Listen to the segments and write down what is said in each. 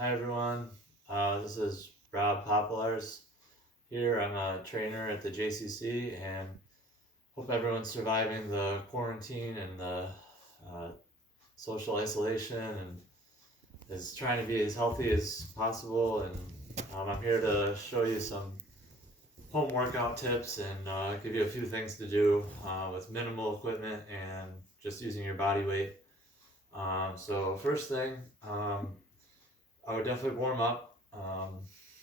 Hi everyone, this is Rob Populars here. I'm a trainer at the JCC and hope everyone's surviving the quarantine and the uh, social isolation and is trying to be as healthy as possible. And I'm here to show you some home workout tips and give you a few things to do with minimal equipment and just using your body weight. So first thing, I would definitely warm up.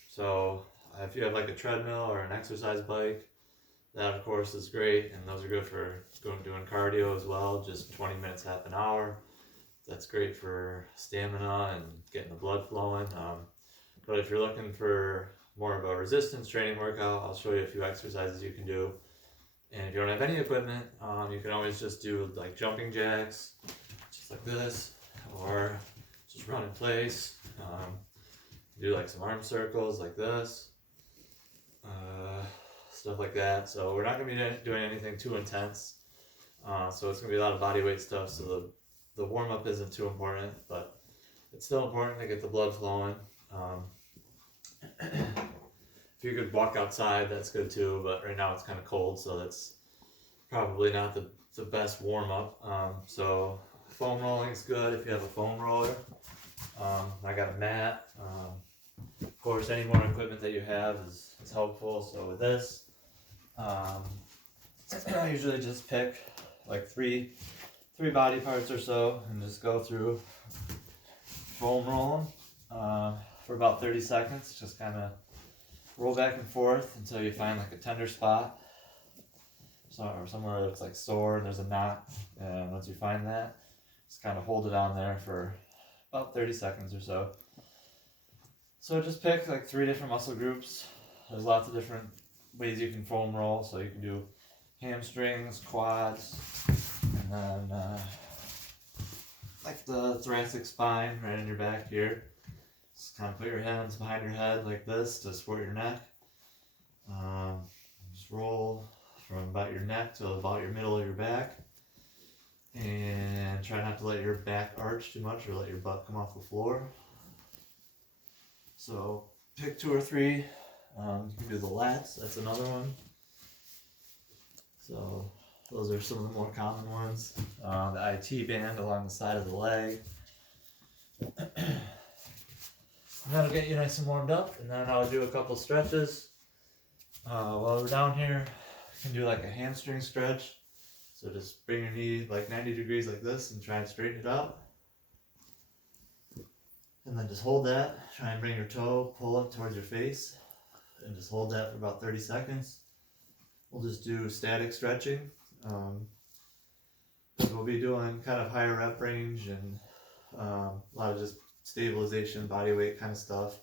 So if you have like a treadmill or an exercise bike, that of course is great, and those are good for doing cardio as well. Just 20 minutes, half an hour. That's great for stamina and getting the blood flowing. But if you're looking for more of a resistance training workout, I'll show you a few exercises you can do. And if you don't have any equipment, you can always just do like jumping jacks, just like this, or just run in place. Do like some arm circles like this, stuff like that. So we're not going to be doing anything too intense. So it's going to be a lot of body weight stuff. So the warm up isn't too important, but it's still important to get the blood flowing. If you could walk outside, that's good too. But right now it's kind of cold, so that's probably not the best warm up. So foam rolling is good if you have a foam roller. I got a mat. Of course, any more equipment that you have is helpful. So with this, I usually just pick like three body parts or so and just go through foam roll them for about 30 seconds. Just kind of roll back and forth until you find like a tender spot, or somewhere that's like sore and there's a knot. And once you find that, just kind of hold it on there for about 30 seconds or so. So just pick like 3 different muscle groups. There's lots of different ways you can foam roll. So you can do hamstrings, quads, and then like the thoracic spine right in your back here. Just kind of put your hands behind your head like this to support your neck. Just roll from about your neck to about your middle of your back. And try not to let your back arch too much or let your butt come off the floor. So pick 2 or 3. You can do the lats, that's another one. So those are some of the more common ones. The IT band along the side of the leg. And that'll get you nice and warmed up, and then I'll do a couple stretches. While we're down here, you can do like a hamstring stretch. So just bring your knee like 90 degrees like this and try and straighten it out. And then just hold that, try and bring your toe, pull up towards your face, and just hold that for about 30 seconds. We'll just do static stretching. We'll be doing kind of higher rep range and a lot of just stabilization, body weight kind of stuff.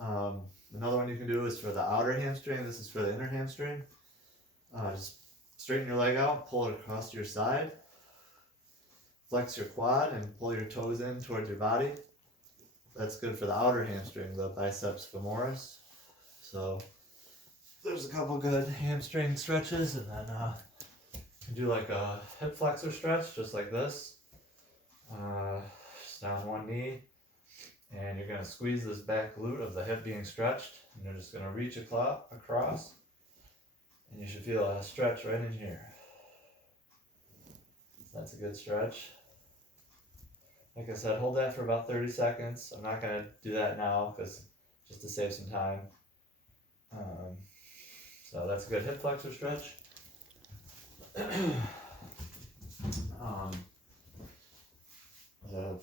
Another one you can do is for the outer hamstring. This is for the inner hamstring. Just straighten your leg out, pull it across to your side, flex your quad, and pull your toes in towards your body. That's good for the outer hamstring, the biceps femoris. So there's a couple good hamstring stretches, and then you can do like a hip flexor stretch, just like this. Just down one knee, and you're going to squeeze this back glute of the hip being stretched, and you're just going to reach across, and you should feel a stretch right in here. That's a good stretch. Like I said, hold that for about 30 seconds. I'm not going to do that now because just to save some time. So that's a good hip flexor stretch.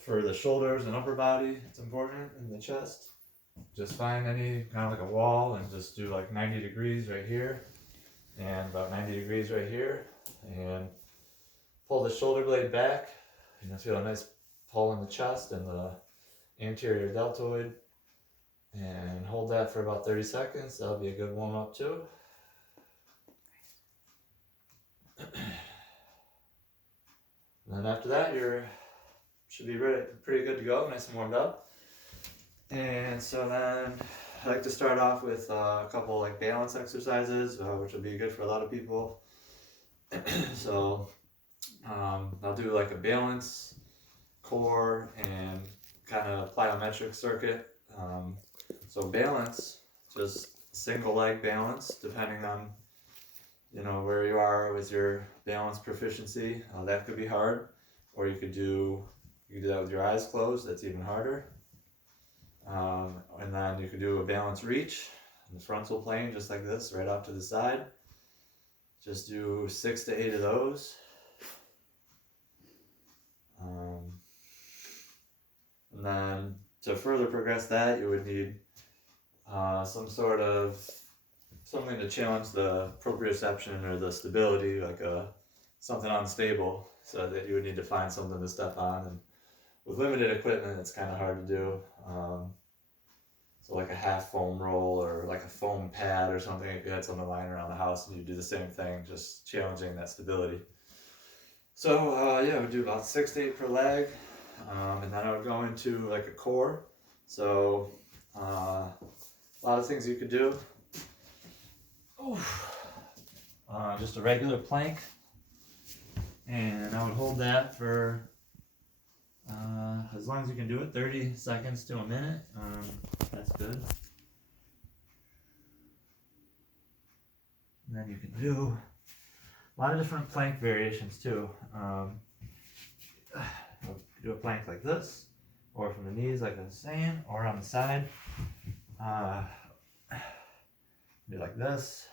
For the shoulders and upper body, it's important, in the chest. Just find any kind of like a wall and just do like 90 degrees right here and about 90 degrees right here. And pull the shoulder blade back. You'll feel a nice pull in the chest and the anterior deltoid, and hold that for about 30 seconds. That'll be a good warm up too. And then after that, you should be pretty good to go, nice and warmed up. And so then I like to start off with a couple like balance exercises, which will be good for a lot of people. So I'll do like a balance, core, and kind of plyometric circuit. So balance, just single leg balance, depending on where you are with your balance proficiency. That could be hard, or you could do that with your eyes closed. That's even harder. And then you could do a balance reach in the frontal plane, just like this, right off to the side. Just do 6 to 8 of those. And then to further progress that, you would need something to challenge the proprioception or the stability, like something unstable, so that you would need to find something to step on. And with limited equipment, it's kind of hard to do. So like a half foam roll or like a foam pad or something, if you had something lying around the house and you do the same thing, just challenging that stability. So yeah, I would do about 6 to 8 per leg, and then I would go into like a core. So a lot of things you could do. Just a regular plank, and I would hold that for as long as you can do it, 30 seconds to a minute. That's good. And then you can do a lot of different plank variations too. Do a plank like this, or from the knees like I was saying, or on the side. Do like this.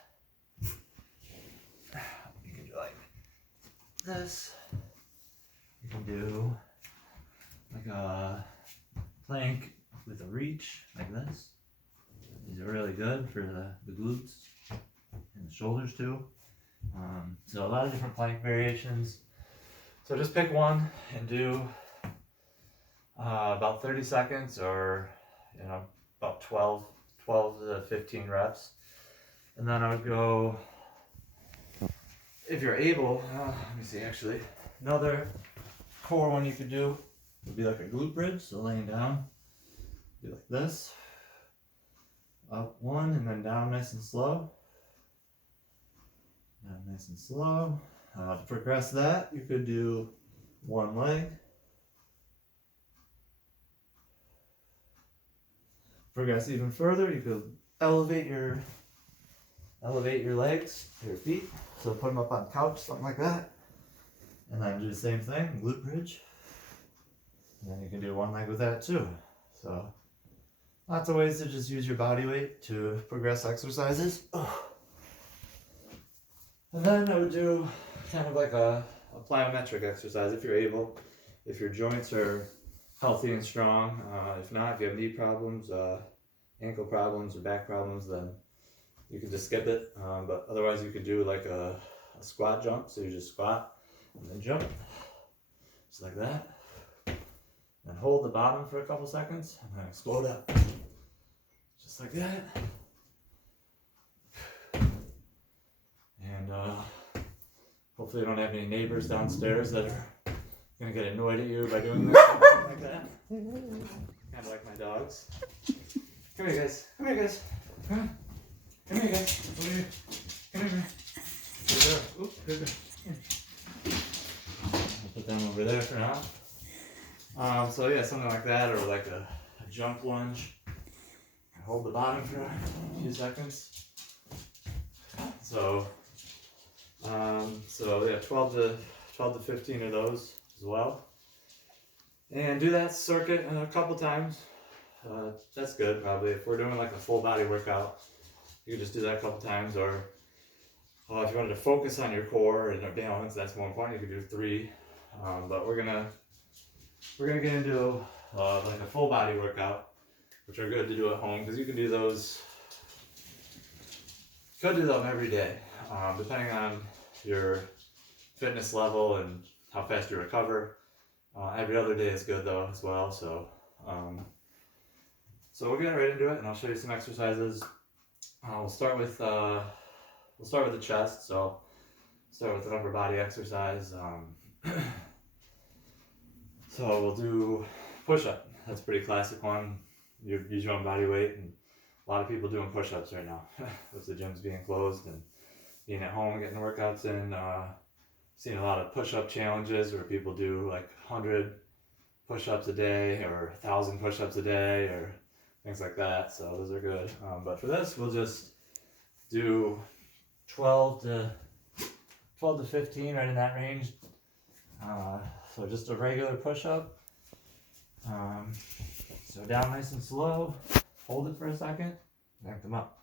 You can do like this. You can do like a plank with a reach like this. These are really good for the glutes and the shoulders too. So a lot of different plank variations. So just pick one and do about 30 seconds or about 12 to 15 reps. And then I would go, if you're able, let me see actually, another core one you could do would be like a glute bridge. So laying down, do like this, up one and then down nice and slow. Down nice and slow. To progress that, you could do one leg. Progress even further, you could elevate your legs, your feet. So put them up on the couch, something like that. And then do the same thing, glute bridge. And then you can do one leg with that too. So lots of ways to just use your body weight to progress exercises. And then I would do kind of like a plyometric exercise if you're able. If your joints are healthy and strong. If not, if you have knee problems, ankle problems, or back problems, then you can just skip it. But otherwise, you could do like a squat jump. So you just squat and then jump, just like that. And hold the bottom for a couple seconds, and then explode up, just like that. And hopefully you don't have any neighbors downstairs that are gonna get annoyed at you by doing this, like that. Kind of like my dogs. Come here, guys. Come here, guys. Come here, guys. Over here. Come here. Good girl. Oop, good girl. I'll put them over there for now. So yeah, something like that, or like a jump lunge. Hold the bottom for a few seconds. So yeah, 12 to 15 of those as well. And do that circuit a couple times. That's good, probably. If we're doing like a full body workout, you can just do that a couple times. Or if you wanted to focus on your core and your balance, that's more important. You could do 3. But we're gonna get into like a full body workout, which are good to do at home because you can do those. You could do them every day, depending on your fitness level and how fast you recover. Every other day is good though as well. So we'll get right into it, and I'll show you some exercises. We'll start with the chest. So start with an upper body exercise. So we'll do push-up. That's a pretty classic one. You use your own body weight, and a lot of people doing push-ups right now with the gyms being closed and being at home getting workouts in. Seeing a lot of push-up challenges where people do like 100 push-ups a day or 1,000 push-ups a day or things like that. So those are good. But for this, we'll just do 12 to 15, right in that range. So just a regular push-up. So down nice and slow. Hold it for a second. Then come up.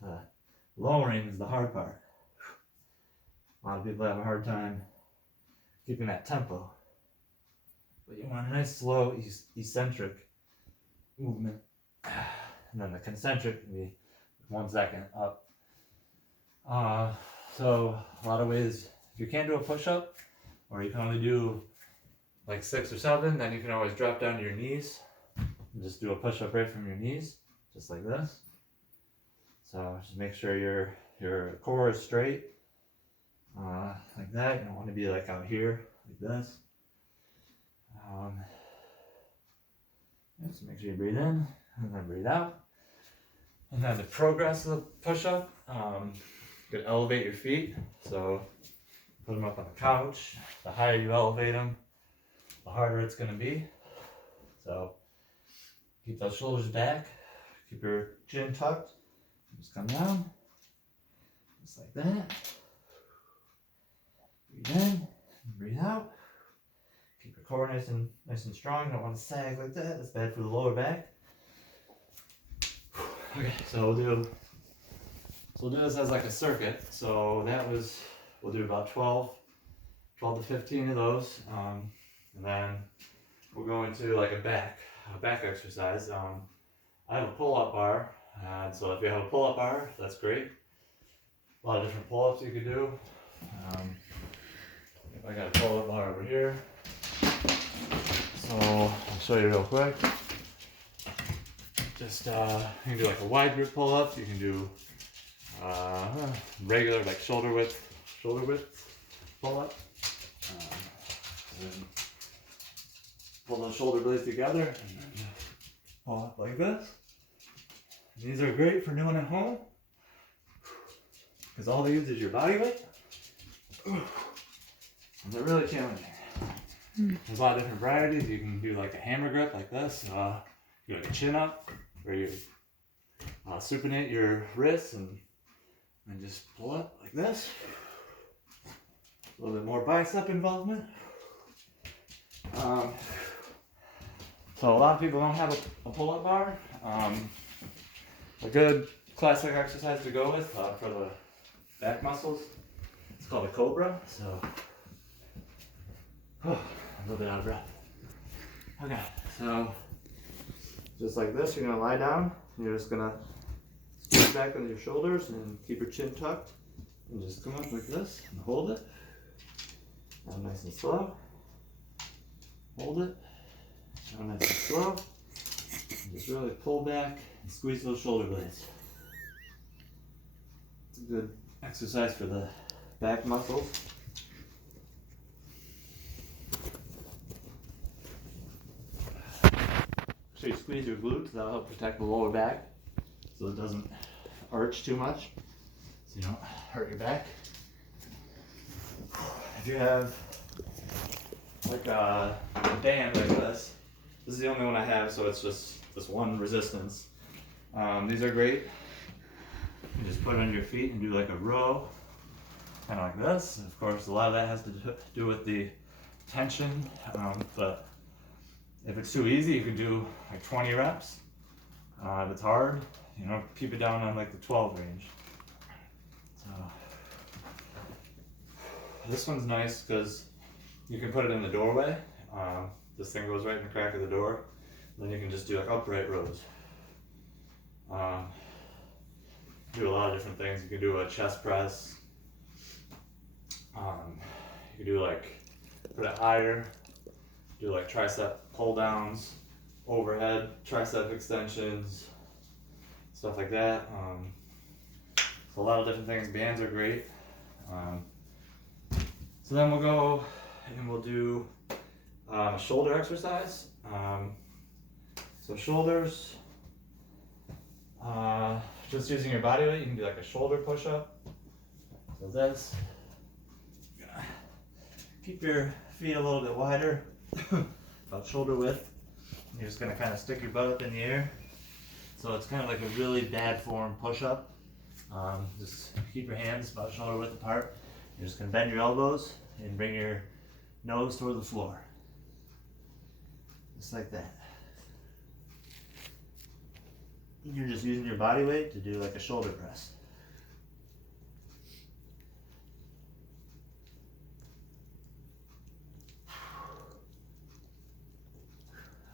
The lowering is the hard part. A lot of people have a hard time keeping that tempo. But you want a nice slow eccentric movement. And then the concentric can be 1 second up. So a lot of ways, if you can't do a push-up, or you can only do like 6 or 7, then you can always drop down to your knees and just do a push-up right from your knees, just like this. So just make sure your core is straight, like that. You don't want to be like out here, like this. Just make sure you breathe in and then breathe out. And then to progress the push-up, you could elevate your feet. So put them up on the couch. The higher you elevate them, the harder it's going to be. So keep those shoulders back. Keep your chin tucked. Just come down, just like that. Breathe in, breathe out. Keep your core nice and strong. You don't want to sag like that. That's bad for the lower back. Okay, so we'll do this as like a circuit. So we'll do about 12 to 15 of those, and then we'll go into like a back exercise. I have a pull-up bar. And so if you have a pull-up bar, that's great. A lot of different pull-ups you could do. I got a pull-up bar over here. So I'll show you real quick. Just you can do like a wide grip pull-up. You can do regular like shoulder width pull-up. Pull those shoulder blades together and then pull up like this. These are great for doing at home because all they use is your body weight. And they're really challenging. There's a lot of different varieties. You can do like a hammer grip like this. You like a chin up where you supinate your wrists and just pull up like this. A little bit more bicep involvement. So a lot of people don't have a pull-up bar. A good classic exercise to go with for the back muscles, it's called a cobra. So, a little bit out of breath. Okay, so just like this, you're gonna lie down. You're just gonna squeeze back on your shoulders and keep your chin tucked. And just come up like this and hold it. Now nice and slow. Hold it. Now nice and slow. And just really pull back. Squeeze those shoulder blades. It's a good exercise for the back muscles. So you squeeze your glutes, that'll help protect the lower back so it doesn't arch too much, so you don't hurt your back. If you have like a band like this is the only one I have, so it's just this one resistance. These are great. You just put it on your feet and do like a row, kind of like this. And of course, a lot of that has to do with the tension, but if it's too easy, you can do like 20 reps. If it's hard, keep it down on like the 12 range. So this one's nice because you can put it in the doorway. This thing goes right in the crack of the door. Then you can just do like upright rows. Do a lot of different things. You can do a chest press. You can do like, put it higher. Do like tricep pull downs, overhead tricep extensions, stuff like that. So a lot of different things. Bands are great. So then we'll go and we'll do a shoulder exercise. So shoulders, just using your body weight, you can do like a shoulder push-up. So this, keep your feet a little bit wider, about shoulder width. You're just gonna kind of stick your butt up in the air. So it's kind of like a really bad form push-up. Just keep your hands about shoulder width apart. You're just gonna bend your elbows and bring your nose toward the floor. Just like that. You're just using your body weight to do like a shoulder press.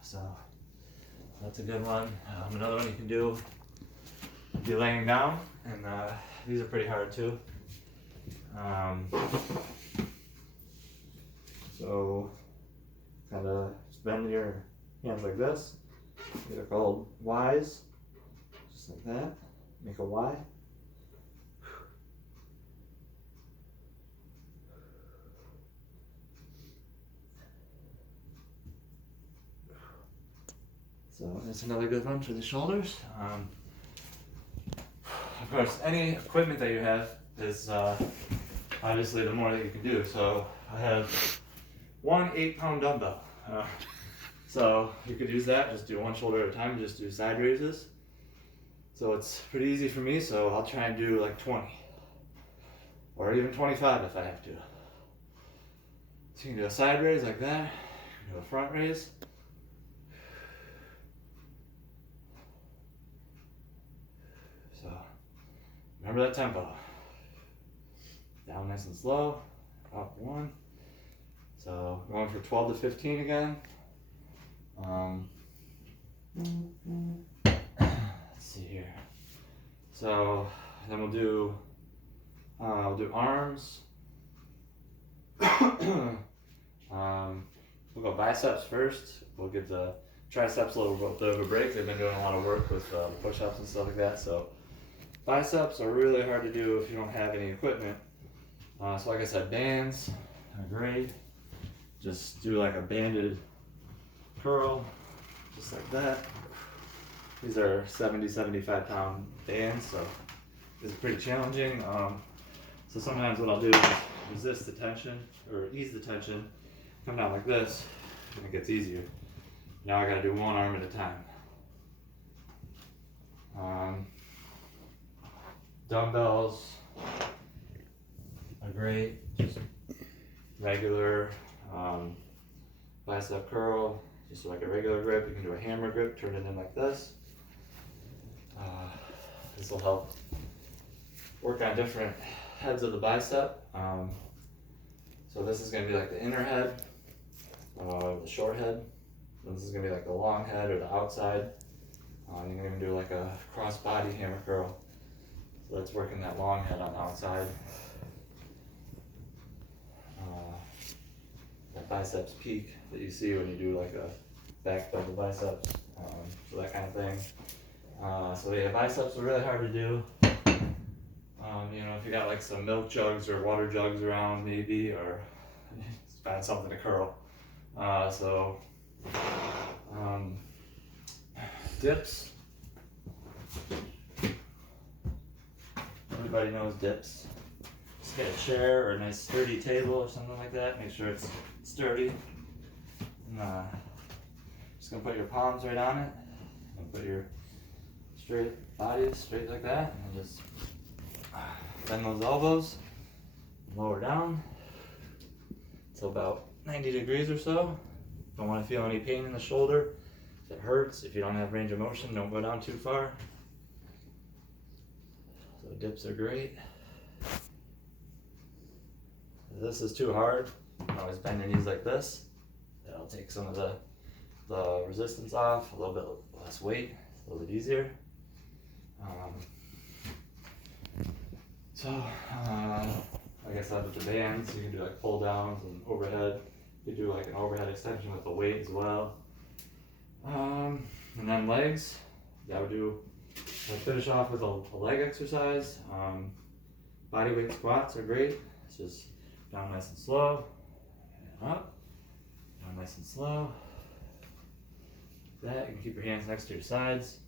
So that's a good one. Another one you can do, be laying down, and these are pretty hard too. So kind of bend your hands like this. These are called Ys. Just like that. Make a Y. So that's another good one for the shoulders. Of course, any equipment that you have is obviously the more that you can do. So I have one 8-pound dumbbell. So you could use that, just do one shoulder at a time, just do side raises. So it's pretty easy for me, so I'll try and do like 20. Or even 25 if I have to. So you can do a side raise like that, you can do a front raise. So remember that tempo. Down nice and slow, up 1. So going for 12 to 15 again. Let's see here. So then we'll do arms. We'll go biceps first. We'll give the triceps a little bit of a break. They've been doing a lot of work with push-ups and stuff like that. So biceps are really hard to do if you don't have any equipment. So like I said, bands are great. Just do like a banded curl, just like that. These are 70-75 pound bands, so it's pretty challenging. So sometimes what I'll do is resist the tension, or ease the tension, come down like this, and it gets easier. Now I gotta do one arm at a time. Dumbbells are great, just regular bicep curl, just like a regular grip. You can do a hammer grip, turn it in like this. This will help work on different heads of the bicep. So this is going to be like the inner head, the short head. And this is going to be like the long head or the outside. You're going to do like a cross body hammer curl. So that's working that long head on the outside. That biceps peak that you see when you do like a back of the biceps, so that kind of thing. So yeah, biceps are really hard to do. You know, if you got like some milk jugs or water jugs around maybe, or just find something to curl. Dips. Everybody knows dips. Just get a chair or a nice sturdy table or something like that. Make sure it's sturdy. And, just gonna put your palms right on it. And put your body straight like that. And just bend those elbows. Lower down. So about 90 degrees or so. Don't want to feel any pain in the shoulder. If it hurts, if you don't have range of motion, don't go down too far. So dips are great. If this is too hard, always bend your knees like this. That'll take some of the resistance off, a little bit less weight, a little bit easier. Like I said, with the bands, you can do like pull downs and overhead. You can do like an overhead extension with the weight as well. And then legs, I'll finish off with a leg exercise. Body weight squats are great. It's just down nice and slow, and up, down nice and slow. Like that, you can keep your hands next to your sides.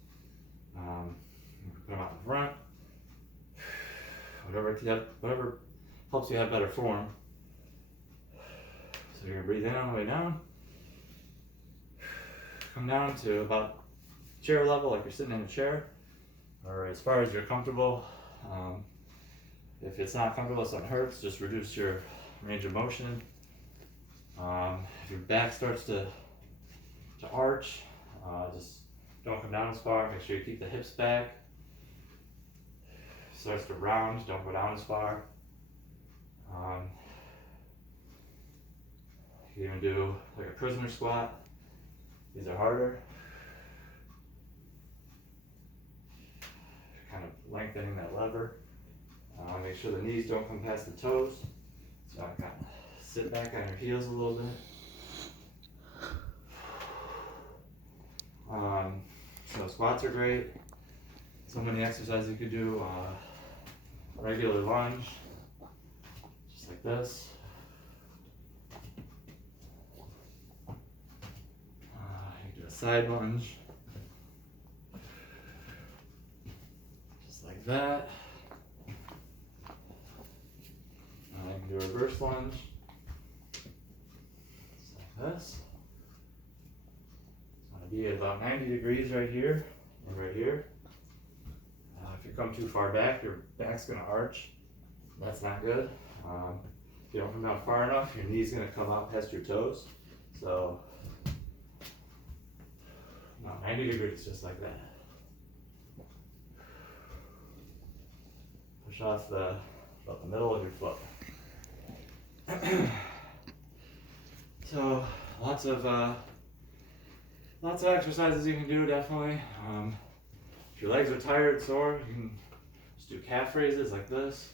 You can put them out in front. Whatever helps you have better form. So you're gonna breathe in on the way down. Come down to about chair level, like you're sitting in a chair, or as far as you're comfortable. If it's not comfortable, something hurts, just reduce your range of motion. If your back starts to arch, just don't come down as far. Make sure you keep the hips back. If it starts to round, don't go down as far. You can even do like a prisoner squat. These are harder. Kind of lengthening that lever. Make sure the knees don't come past the toes. So I kind of sit back on your heels a little bit. So squats are great. So many exercises you could do. Regular lunge, just like this. You can do a side lunge, just like that. You can do a reverse lunge, just like this. It's going to be at about 90 degrees right here and right here. If you come too far back, your back's going to arch. That's not good. If you don't come down far enough, your knee's going to come out past your toes. So, no, 90 degrees, just like that. Push off about the middle of your foot. So, lots of exercises you can do, definitely. If your legs are tired, sore, you can just do calf raises like this.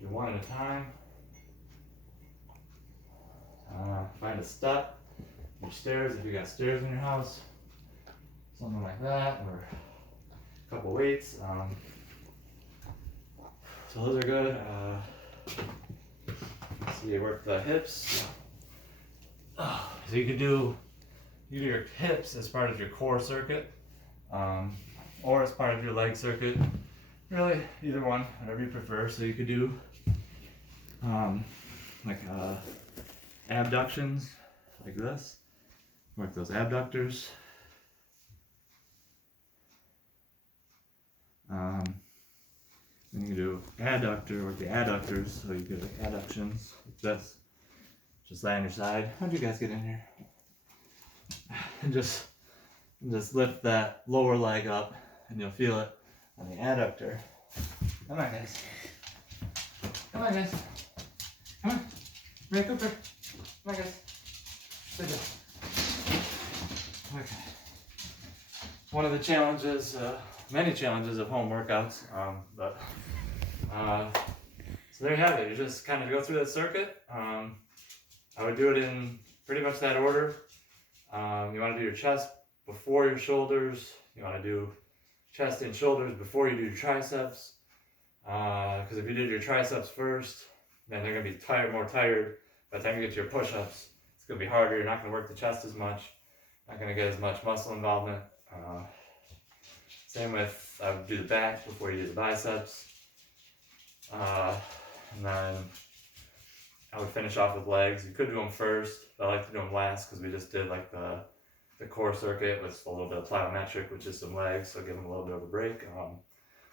Do one at a time. Find a step, your stairs if you got stairs in your house, something like that, or a couple weights. So those are good. So you work the hips. So you can do your hips as part of your core circuit. Or as part of your leg circuit. Really, either one, whatever you prefer. So you could do abductions like this. Work those abductors. Then you do adductor, work the adductors. So you do like adductions like this. Just lay on your side. How'd you guys get in here? And just lift that lower leg up, and you'll feel it on the adductor. Come on, guys. Come on, guys. Come on. Ray Cooper. Come on, guys. Sit down. Okay. One of the challenges, many challenges of home workouts, so there you have it. You just kind of go through that circuit. I would do it in pretty much that order. You want to do your chest before your shoulders. You want to do chest and shoulders before you do your triceps. Because if you did your triceps first, then they're going to be more tired. By the time you get to your push-ups, it's going to be harder. You're not going to work the chest as much. Not going to get as much muscle involvement. Same with, I would do the back before you do the biceps. And then I would finish off with legs. You could do them first, but I like to do them last because we just did like the core circuit with a little bit of plyometric, which is some legs, so give them a little bit of a break.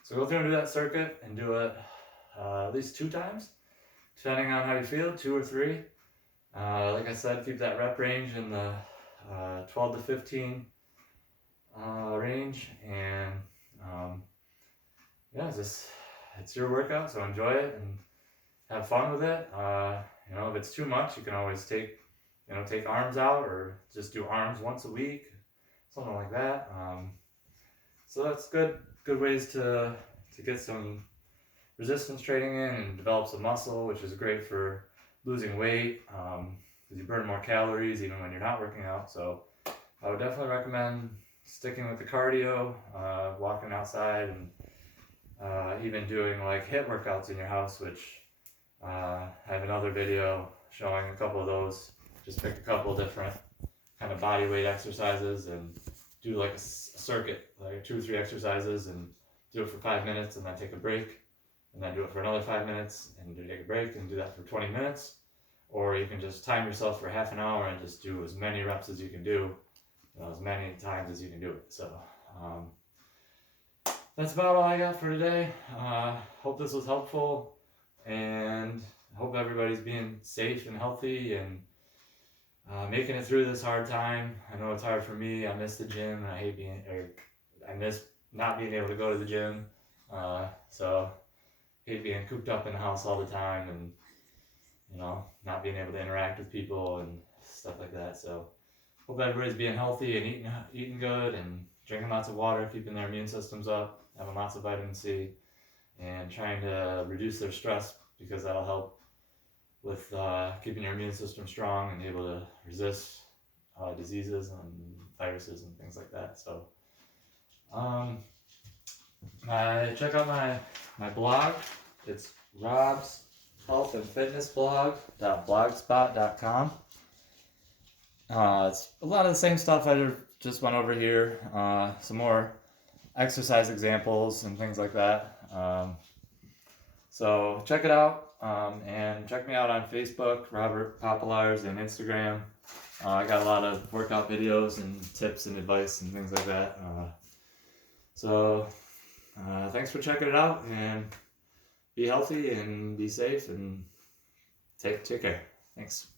So go through and do that circuit and do it at least 2 times, depending on how you feel, 2 or 3. Like I said, keep that rep range in the 12 to 15 range, and yeah, it's your workout, so enjoy it and have fun with it. If it's too much, you can always take arms out, or just do arms once a week, something like that. So that's good ways to get some resistance training in and develop some muscle, which is great for losing weight, because you burn more calories even when you're not working out. So I would definitely recommend sticking with the cardio, walking outside, and even doing like HIIT workouts in your house, which I have another video showing a couple of those. Just pick a couple of different kind of body weight exercises and do like a circuit, like 2 or 3 exercises, and do it for 5 minutes and then take a break, and then do it for another 5 minutes and take a break and do that for 20 minutes. or you can just time yourself for half an hour and just do as many reps as you can do, as many times as you can do it. So that's about all I got for today. Hope this was helpful, and hope everybody's being safe and healthy and making it through this hard time. I know it's hard for me. I miss the gym, and I miss not being able to go to the gym. So hate being cooped up in the house all the time, and not being able to interact with people and stuff like that. So hope everybody's being healthy and eating good and drinking lots of water, keeping their immune systems up, having lots of vitamin C, and trying to reduce their stress, because that'll help with keeping your immune system strong and able to resist diseases and viruses and things like that. So check out my blog. It's Rob's Health and Fitness Blog.blogspot.com. It's a lot of the same stuff I just went over here. Some more exercise examples and things like that. So check it out, and check me out on Facebook, Robert Popolars, and Instagram. I got a lot of workout videos and tips and advice and things like that. So thanks for checking it out, and be healthy and be safe and take care. Thanks.